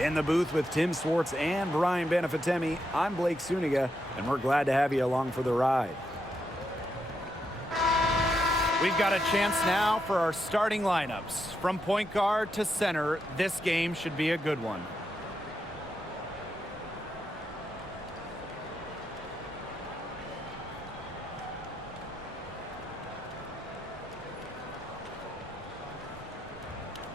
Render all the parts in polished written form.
In the booth with Tim Swartz and Brian Benefitemi, I'm Blake Suniga, and we're glad to have you along for the ride. We've got a chance now for our starting lineups. From point guard to center, this game should be a good one.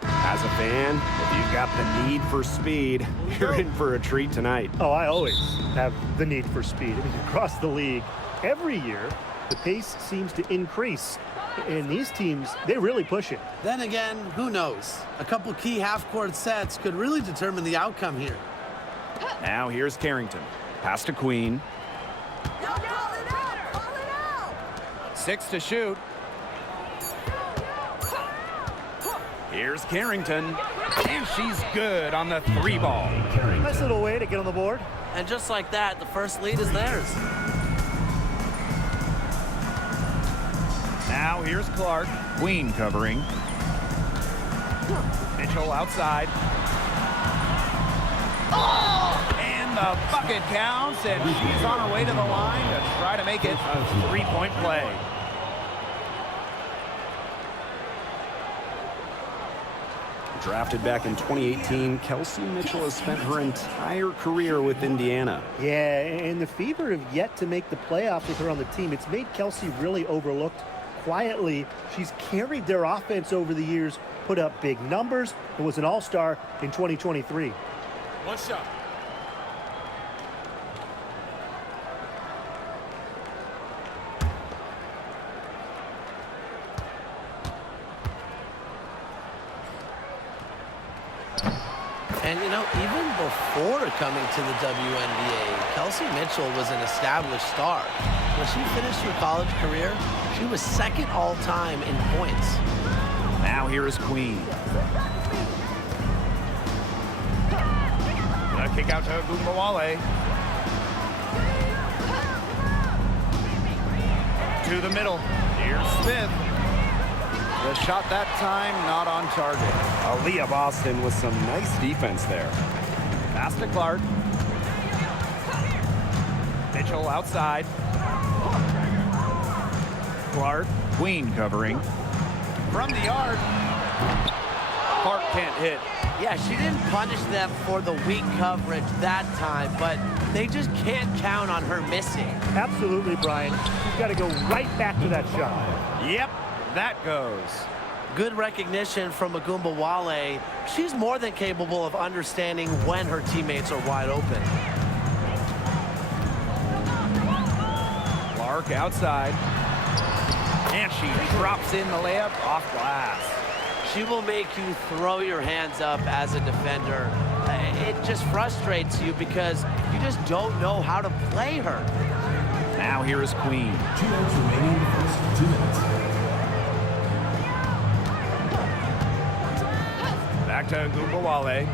As a fan, if you've got the need for speed, you're in for a treat tonight. Oh, I always have the need for speed. I mean, across the league, every year, the pace seems to increase. And these teams, they really push it. Then again, who knows? A couple key half-court sets could really determine the outcome here. Now here's Carrington. Pass to Queen. 6 to shoot. Here's Carrington. And she's good on the 3 ball. Nice little way to get on the board. And just like that, the first lead is theirs. Now here's Clark. Queen covering. Mitchell outside. Oh! And the bucket counts, and she's on her way to the line to try to make it a 3-point play. Drafted back in 2018, Kelsey Mitchell has spent her entire career with Indiana. Yeah, and the Fever have yet to make the playoffs with her on the team. It's made Kelsey really overlooked. Quietly, she's carried their offense over the years, put up big numbers, and was an all-star in 2023. One shot. And, you know, even before coming to the WNBA, Kelsey Mitchell was an established star. When she finished her college career, she was second all-time in points. Now here is Queen. A kick out to Gumbawale. To the middle. Here's Smith. The shot that time not on target. Aaliyah Boston with some nice defense there. Pass to Clark. Mitchell outside. Clark. Queen covering. From the arc. Clark can't hit. Yeah, she didn't punish them for the weak coverage that time, but they just can't count on her missing. Absolutely, Brian. You've got to go right back to that shot. Yep, that goes. Good recognition from Ogunbowale. She's more than capable of understanding when her teammates are wide open. Clark outside. And she drops in the layup off glass. She will make you throw your hands up as a defender. It just frustrates you because you just don't know how to play her. Now here is Queen. 2 minutes remaining in the first 2 minutes. Back to Gumbawale.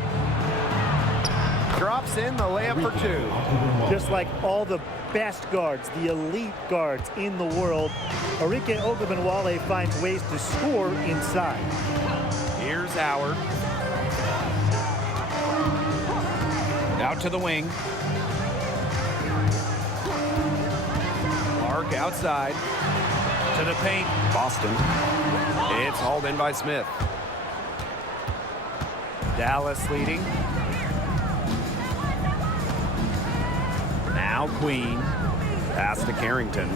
Drops in the layup for 2. Just like all the best guards, the elite guards in the world, Arike Ogunbowale finds ways to score inside. Here's Howard. Out to the wing. Clark outside. To the paint. Boston. It's hauled in by Smith. Dallas leading. Now Queen. Pass to Carrington.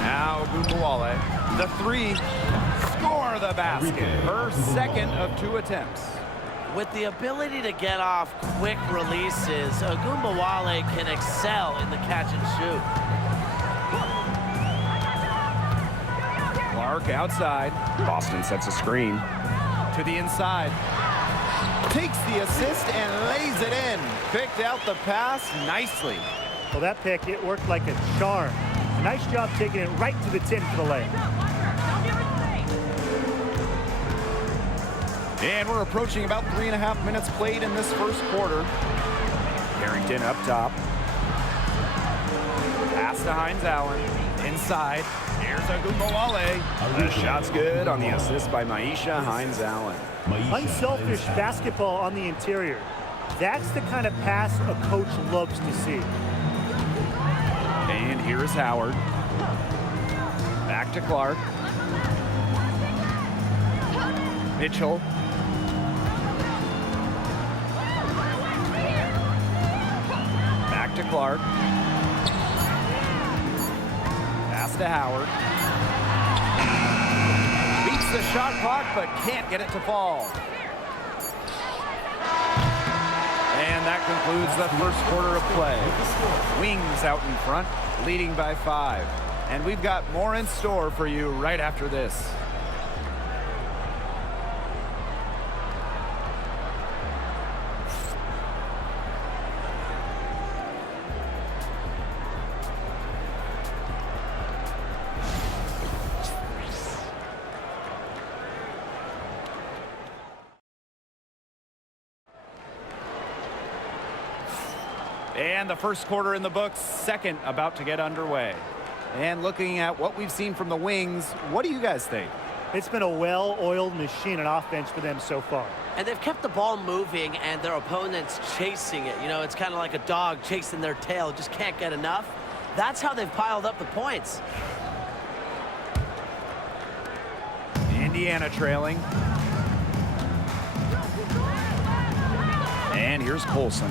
Now Ogunbowale. The 3. Score the basket. Her second of 2 attempts. With the ability to get off quick releases, Ogunbowale can excel in the catch and shoot. Clark outside. Boston sets a screen. To the inside. Takes the assist and lays it in. Picked out the pass nicely. Well, that pick, it worked like a charm. Nice job taking it right to the tin for the layup. And we're approaching about 3.5 minutes played in this first quarter. Carrington up top. Pass to Hines Allen. Inside. Here's Here's Agumbawale. The shot's good on the assist by Maisha Hines-Allen. Unselfish basketball on the interior. That's the kind of pass a coach loves to see. And here's Howard. Back to Clark. Mitchell. Back to Clark. Pass to Howard. Beats the shot clock, but can't get it to fall. And that concludes the first quarter of play. Wings out in front, leading by 5. And we've got more in store for you right after this. And the first quarter in the books, second about to get underway. And looking at what we've seen from the Wings, what do you guys think? It's been a well-oiled machine on offense for them so far. And they've kept the ball moving and their opponents chasing it. You know, it's kind of like a dog chasing their tail, just can't get enough. That's how they've piled up the points. Indiana trailing. And here's Colson.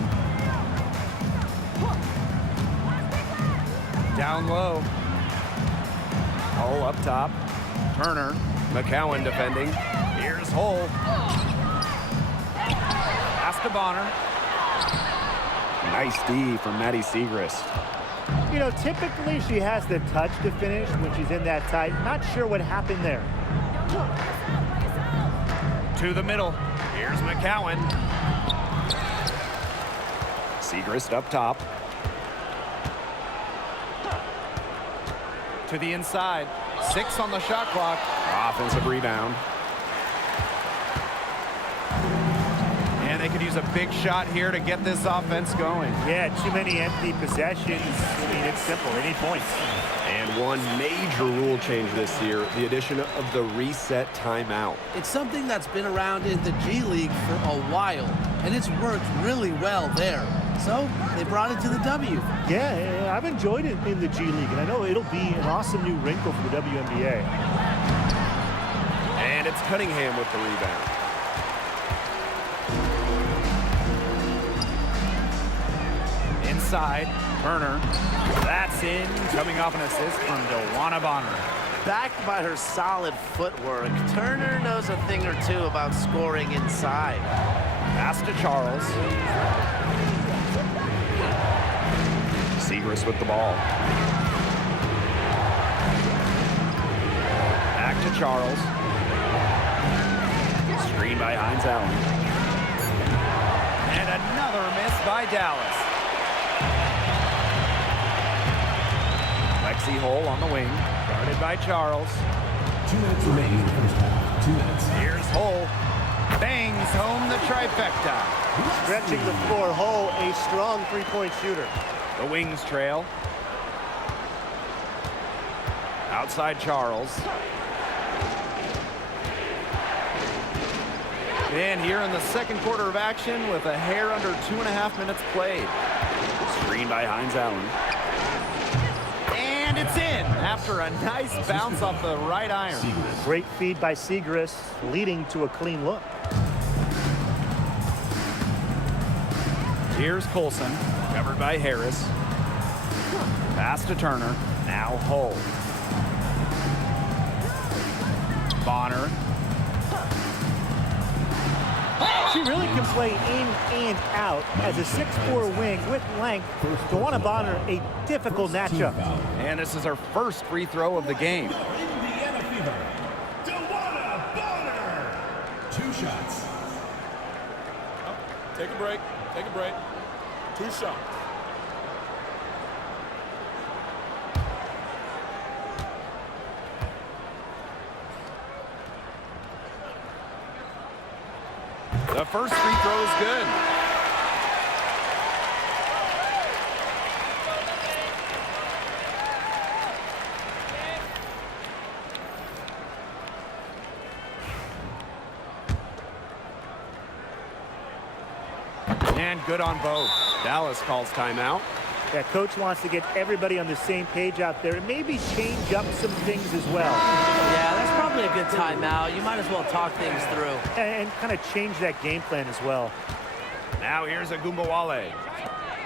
Down low. Hull up top. Turner. McCowan defending. Here's Hull. Pass to Bonner. Nice D from Maddie Siegrist. You know, typically she has the touch to finish when she's in that tight. Not sure what happened there. To the middle. Here's McCowan. Siegrist up top. To the inside. 6 on the shot clock. Offensive rebound. And they could use a big shot here to get this offense going. Yeah, too many empty possessions. I mean, it's simple. They need points. And one major rule change this year, the addition of the reset timeout. It's something that's been around in the G League for a while, and it's worked really well there. So they brought it to the W. Yeah, I've enjoyed it in the G League, and I know it'll be an awesome new wrinkle for the WNBA. And it's Cunningham with the rebound. Inside, Turner. That's in, coming off an assist from DeWanna Bonner. Backed by her solid footwork, Turner knows a thing or two about scoring inside. Pass to Charles. Siegrist with the ball. Back to Charles. Screen by Hines-Allen. And another miss by Dallas. Lexi Hull on the wing. Guarded by Charles. 2 minutes remaining in the first half. 2 minutes. Here's Hull. Bangs home the trifecta. Stretching the floor, Hull, a strong three-point shooter. The Wings trail. Outside Charles. And here in the second quarter of action with a hair under 2.5 minutes played. Screen by Hines-Allen. And it's in after a nice bounce off the right iron. Great feed by Siegrist, leading to a clean look. Here's Colson, covered by Harris. Pass to Turner, now Hull. Bonner. She really can play in and out as a 6'4" wing with length. DeWanna Bonner, a difficult matchup. And this is her first free throw of the game. Indiana Fever. DeWanna Bonner. 2 shots. Take a break. Take a break. 2 shots. The first free throw is good. And good on both. Dallas calls timeout. Yeah, coach wants to get everybody on the same page out there and maybe change up some things as well. Yeah, that's probably a good timeout. You might as well talk things through. And kind of change that game plan as well. Now here's Agumbawale.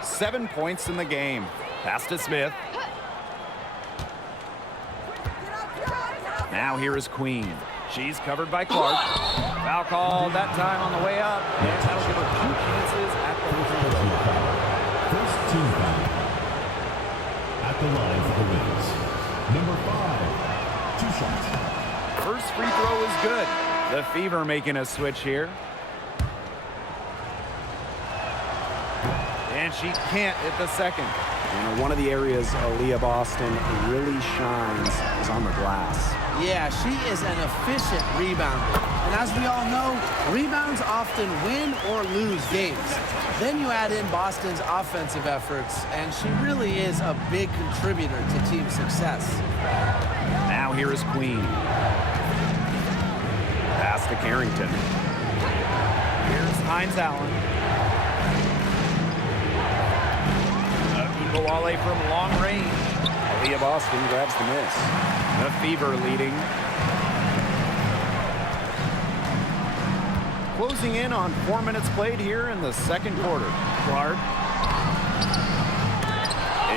7 points in the game. Pass to Smith. Now here is Queen. She's covered by Clark. Foul called that time on the way up. And that'll give her 2 chances at the free throw line. First team foul. At the line for the Wings. Number 5. 2 shots. First free throw is good. The Fever making a switch here. And she can't hit the second. You know, one of the areas Aaliyah Boston really shines is on the glass. Yeah, she is an efficient rebounder. And as we all know, rebounds often win or lose games. Then you add in Boston's offensive efforts, and she really is a big contributor to team success. Now here is Queen. Pass to Carrington. Here's Hines Allen. Agumbawale from long range. Aaliyah Boston grabs the miss. The Fever leading. Closing in on 4 minutes played here in the second quarter. Clark.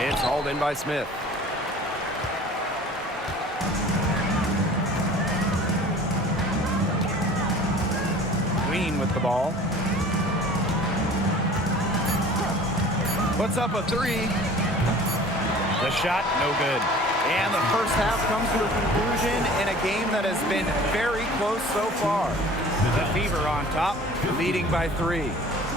It's hauled in by Smith. Queen with the ball. Puts up a 3. The shot, no good. And the first half comes to a conclusion in a game that has been very close so far. The Fever on top, leading by 3.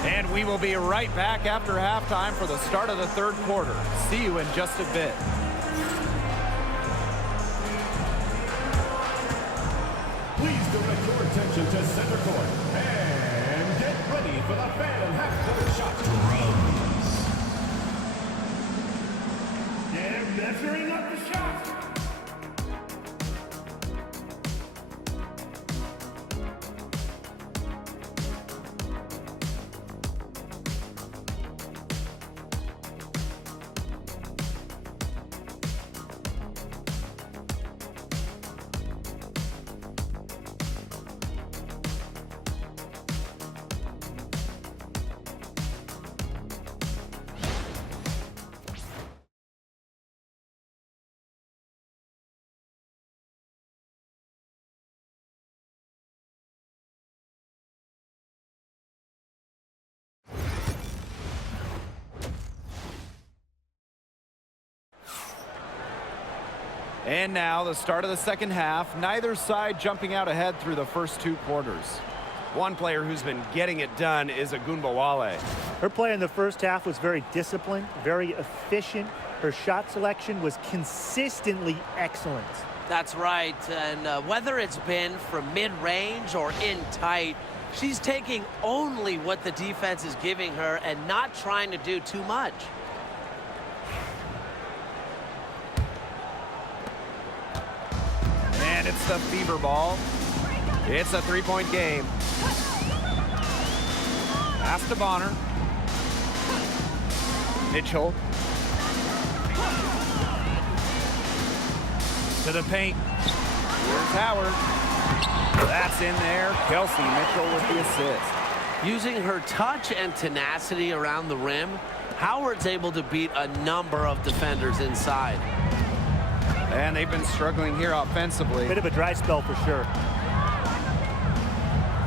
And we will be right back after halftime for the start of the third quarter. See you in just a bit. Please direct your attention to center court. And get ready for the fan half-court shot. Drums. And measuring up the shot. And now the start of the second half. Neither side jumping out ahead through the first 2 quarters. One player who's been getting it done is Agumbawale. Her play in the first half was very disciplined, very efficient. Her shot selection was consistently excellent. That's right, and whether it's been from mid-range or in tight, she's taking only what the defense is giving her and not trying to do too much. And it's the Fever ball. It's a 3-point game. Pass to Bonner. Mitchell. To the paint. Here's Howard. That's in there. Kelsey Mitchell with the assist. Using her touch and tenacity around the rim, Howard's able to beat a number of defenders inside. And they've been struggling here offensively. Bit of a dry spell for sure.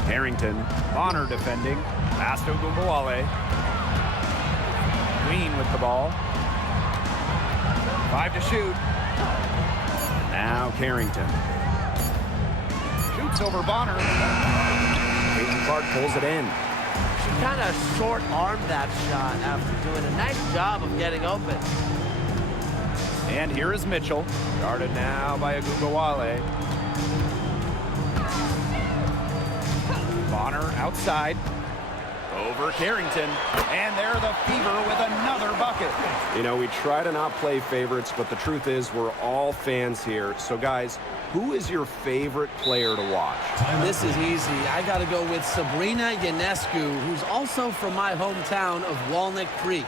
Harrington, Bonner defending. Pass to Agumbawale. Queen with the ball. 5 to shoot. Now Carrington. Shoots over Bonner. Peyton Clark pulls it in. She kind of short-armed that shot after doing a nice job of getting open. And here is Mitchell. Guarded now by Agumbawale. Bonner outside. Over Carrington. And there the Fever with another bucket. You know, we try to not play favorites, but the truth is we're all fans here. So, guys, Who is your favorite player to watch? This is easy. I got to go with Sabrina Ionescu, who's also from my hometown of Walnut Creek.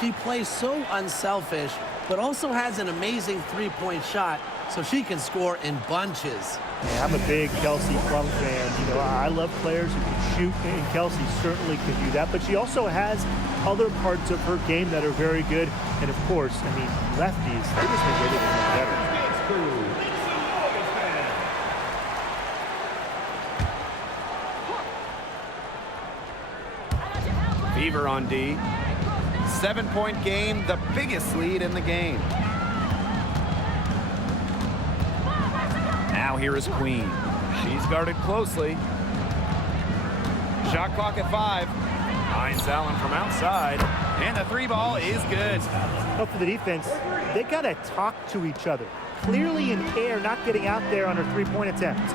She plays so unselfish, but also has an amazing three-point shot, so she can score in bunches. Yeah, I'm a big Kelsey Plum fan. You know, I love players who can shoot, and Kelsey certainly can do that. But she also has other parts of her game that are very good. And of course, I mean, lefties, they just make everything look better. Fever on D. 7-point game, the biggest lead in the game. Now here is Queen. She's guarded closely. Shot clock at 5. Hines Allen from outside. And the 3 ball is good. But for the defense, they got to talk to each other. Clearly in air, not getting out there on her three-point attempt.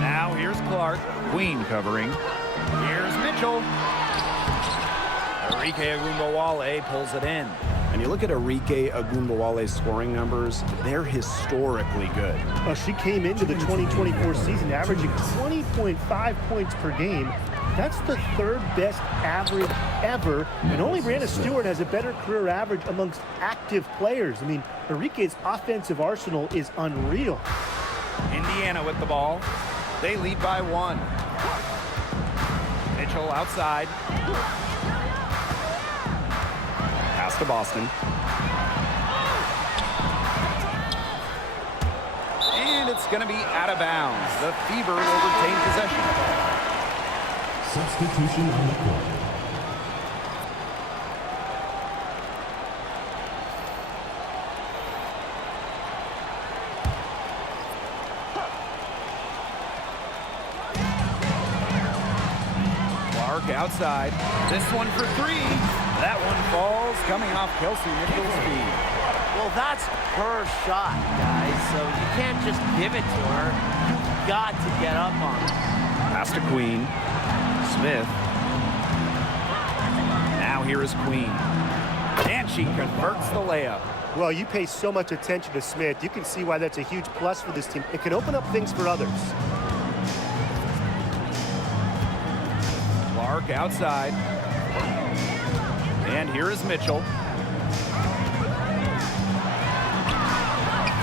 Now here's Clark. Queen covering. Here's Mitchell. Arike Ogunbowale pulls it in. And you look at Arike Ogunbowale's scoring numbers, they're historically good. Well, she came into the 2024 season averaging 20.5 points per game. That's the third best average ever, and only Brianna Stewart has a better career average amongst active players. I mean, Arike's offensive arsenal is unreal. Indiana with the ball. They lead by 1. Mitchell outside. Pass to Boston. And it's going to be out of bounds. The Fever will retain possession. Substitution on the court. Clark outside. This one for 3. That one falls, coming off Kelsey Mitchell's feet. Well, that's her shot, guys, so you can't just give it to her. You've got to get up on it. Pass to Queen. Smith. Now here is Queen. And she converts the layup. Well, you pay so much attention to Smith. You can see why that's a huge plus for this team. It can open up things for others. Clark outside. And here is Mitchell.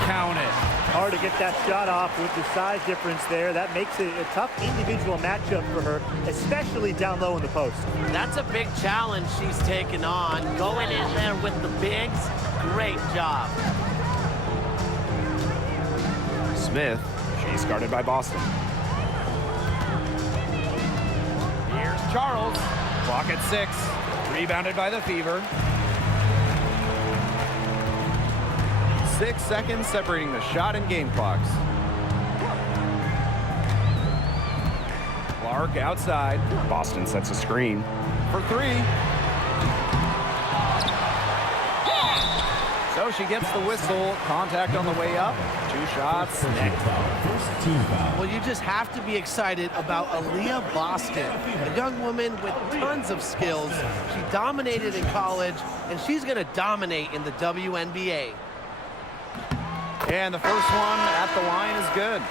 Count it. Hard to get that shot off with the size difference there. That makes it a tough individual matchup for her, especially down low in the post. That's a big challenge she's taken on. Going in there with the bigs, great job. Smith. She's guarded by Boston. Here's Charles. Clock at 6. Rebounded by the Fever. 6 seconds separating the shot and game clocks. Clark outside. Boston sets a screen. For 3. So she gets the whistle. Contact on the way up. 2 shots. First team foul. Well, you just have to be excited about Aaliyah Boston, a young woman with tons of skills. She dominated in college, and she's going to dominate in the WNBA. And the first one at the line is good.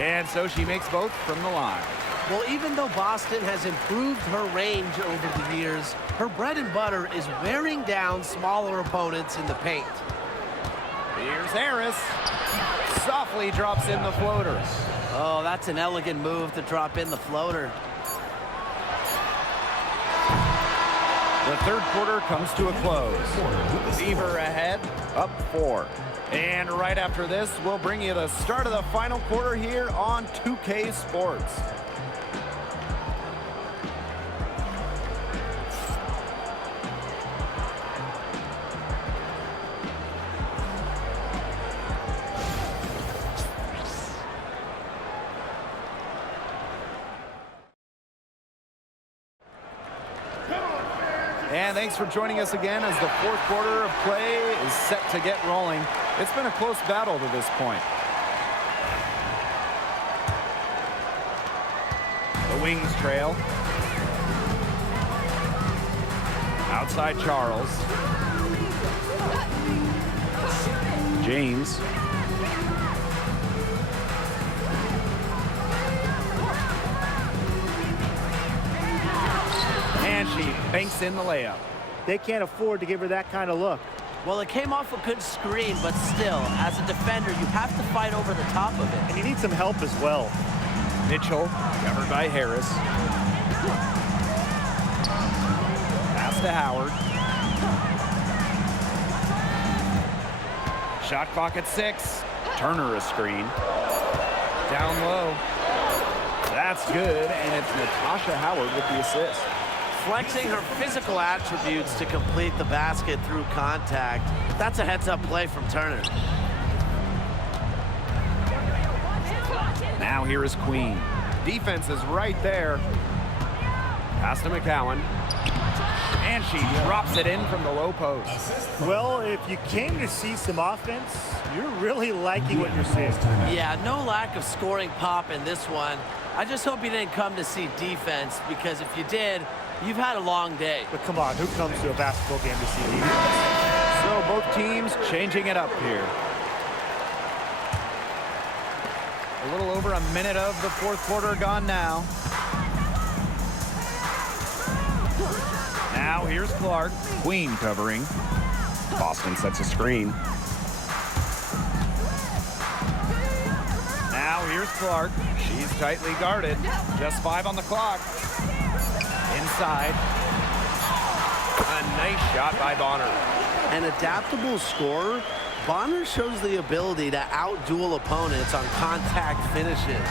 And so she makes both from the line. Well, even though Boston has improved her range over the years, her bread and butter is wearing down smaller opponents in the paint. Here's Harris. Softly drops in the floater. Oh, that's an elegant move to drop in the floater. The third quarter comes to a close. Fever ahead, up 4. And right after this, we'll bring you the start of the final quarter here on 2K Sports. And thanks for joining us again as the fourth quarter of play is set to get rolling. It's been a close battle to this point. The Wings trail. Outside Charles. James. And she banks in the layup. They can't afford to give her that kind of look. Well, it came off a good screen, but still, as a defender, you have to fight over the top of it. And you need some help as well. Mitchell, covered by Harris. Pass to Howard. Shot clock at 6. Turner a screen. Down low. That's good, and it's Natasha Howard with the assist. Flexing her physical attributes to complete the basket through contact. That's a heads-up play from Turner. Now here is Queen. Defense is right there. Pass to McCowan. And she drops it in from the low post. Well, if you came to see some offense, you're really liking what you're seeing. Yeah, no lack of scoring pop in this one. I just hope you didn't come to see defense, because if you did, you've had a long day. But come on, who comes to a basketball game to see defense? So both teams changing it up here. A little over a minute of the fourth quarter gone now. Now here's Clark. Queen covering. Boston sets a screen. Now here's Clark. She's tightly guarded. Just 5 on the clock. Inside. A nice shot by Bonner. An adaptable scorer, Bonner shows the ability to outduel opponents on contact finishes.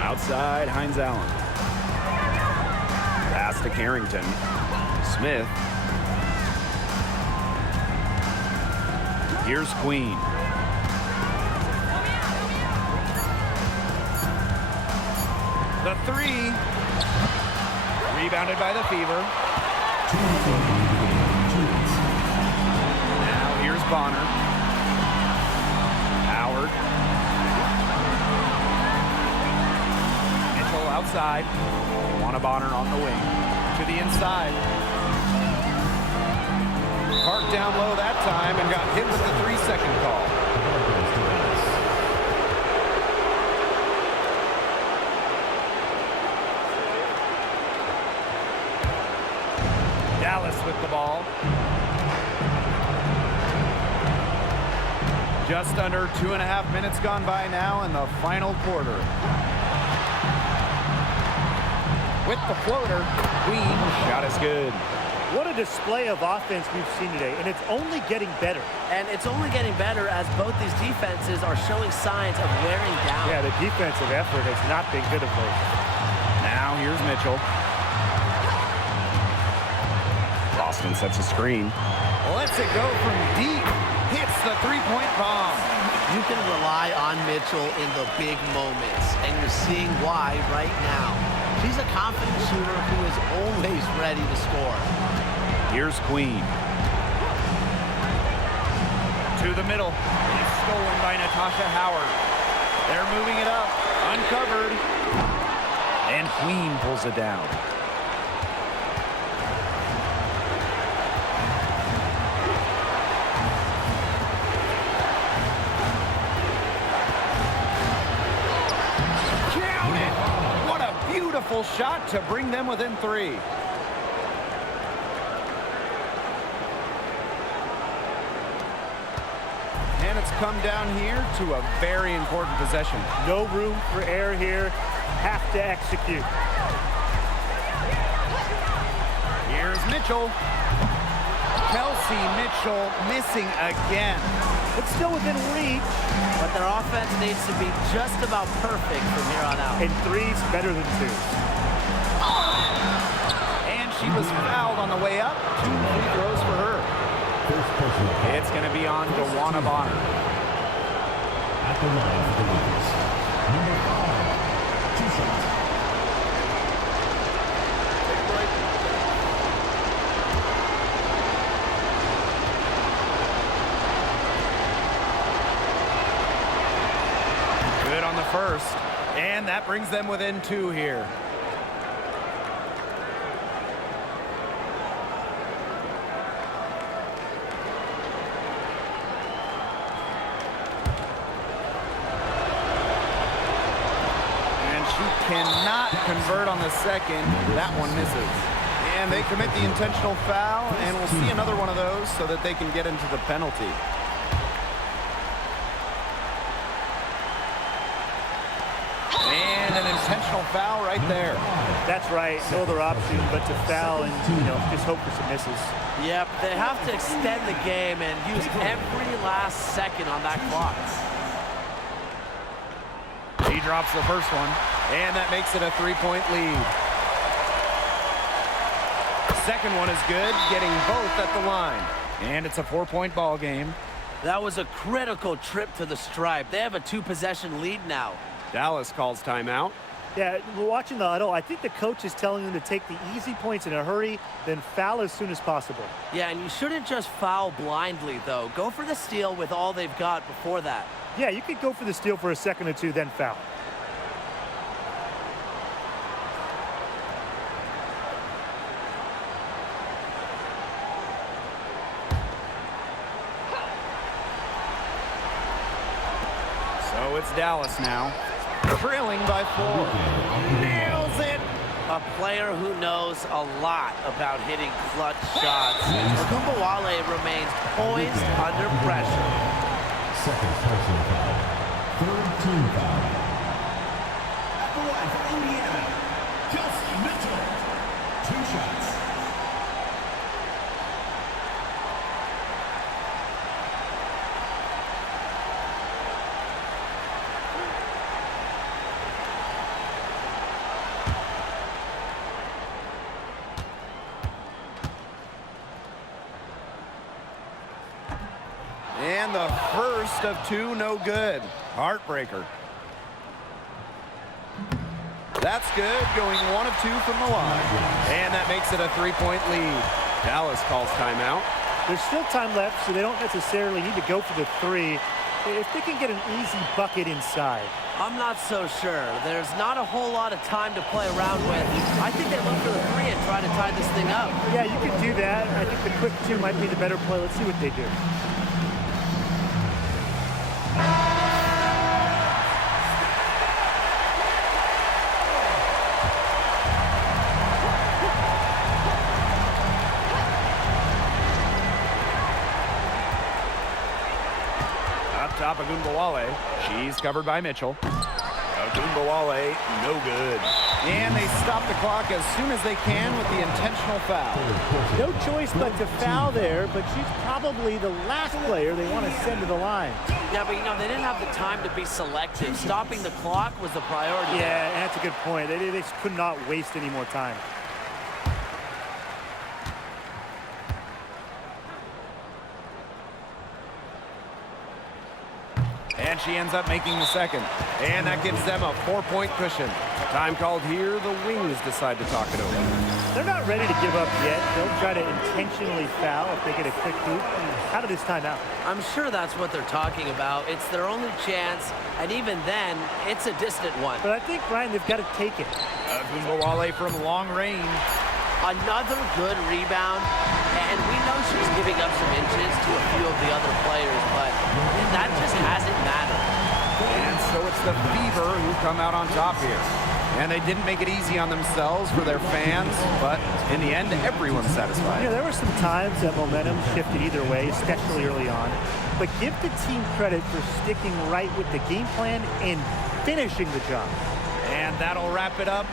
Outside, Hines Allen. Pass to Carrington. Smith. Here's Queen. The 3. Rebounded by the Fever. Now here's Bonner. Howard. Mitchell outside. Juana Bonner on the wing. To the inside. Parked down low that time and got hit with the 3-second call. Dallas with the ball. Just under 2.5 minutes gone by now in the final quarter. With the floater, Queen, shot is good. What a display of offense we've seen today, and it's only getting better. And it's only getting better as both these defenses are showing signs of wearing down. Yeah, the defensive effort has not been good of late. Now here's Mitchell. Boston sets a screen. Lets it go from deep. Hits the three-point bomb. You can rely on Mitchell in the big moments, and you're seeing why right now. She's a confident shooter who is always ready to score. Here's Queen. To the middle. It's stolen by Natasha Howard. They're moving it up. Uncovered. And Queen pulls it down. Count it! What a beautiful shot to bring them within 3. And it's come down here to a very important possession. No room for error here. Have to execute. Here's Mitchell. Kelsey Mitchell missing again. It's still within reach. But their offense needs to be just about perfect from here on out. And 3's better than 2's. And she was fouled on the way up. 2 free throws for her. It's going to be on DeWanna Bonner. At the line for the Wings, number 5, 2 shots. on the first, and that brings them within 2 here. And she cannot convert on the second. That one misses. And they commit the intentional foul, and we'll see another one of those so that they can get into the penalty. And an intentional foul right there. That's right. No other option but to foul and, just hope for some misses. Yep, they have to extend the game and use every last second on that clock. He drops the first one, and that makes it a 3-point lead. Second one is good, getting both at the line. And it's a 4-point ball game. That was a critical trip to the stripe. They have a 2-possession lead now. Dallas calls timeout. Yeah, we're watching the huddle. I think the coach is telling them to take the easy points in a hurry, then foul as soon as possible. Yeah, and you shouldn't just foul blindly, though. Go for the steal with all they've got before that. Yeah, you could go for the steal for a second or two, then foul. So it's Dallas now, trailing by 4. Nails it! A player who knows a lot about hitting clutch shots. Ogunbowale remains poised under pressure. Second personal foul. Third team foul. At the line for Indiana, Kelsey Mitchell. 2 shots. And the first of 2, no good. Heartbreaker. That's good, going 1 of 2 from the line. And that makes it a 3-point lead. Dallas calls timeout. There's still time left, so they don't necessarily need to go for the 3 if they can get an easy bucket inside. I'm not so sure. There's not a whole lot of time to play around with. I think they look for the 3 and try to tie this thing up. Yeah, you could do that. I think the quick 2 might be the better play. Let's see what they do. Top Ogunbowale. She's covered by Mitchell. Ogunbowale, no good. And they stop the clock as soon as they can with the intentional foul. No choice but to foul there, but she's probably the last player they want to send to the line. Yeah, but they didn't have the time to be selective. Stopping the clock was the priority. Yeah, and that's a good point. They just could not waste any more time. And she ends up making the second. And that gives them a 4-point cushion. Time called here. The Wings decide to talk it over. They're not ready to give up yet. They'll try to intentionally foul if they get a quick hoop out of this timeout. I'm sure that's what they're talking about. It's their only chance, and even then, it's a distant one. But I think, Ryan, they've got to take it. Ogunbowale from long range. Another good rebound, and we know she's giving up some inches to a few of the other players, but that just hasn't mattered. And so it's the Fever who come out on top here. And they didn't make it easy on themselves for their fans, but in the end, everyone's satisfied. There were some times that momentum shifted either way, especially early on. But give the team credit for sticking right with the game plan and finishing the job. And that'll wrap it up.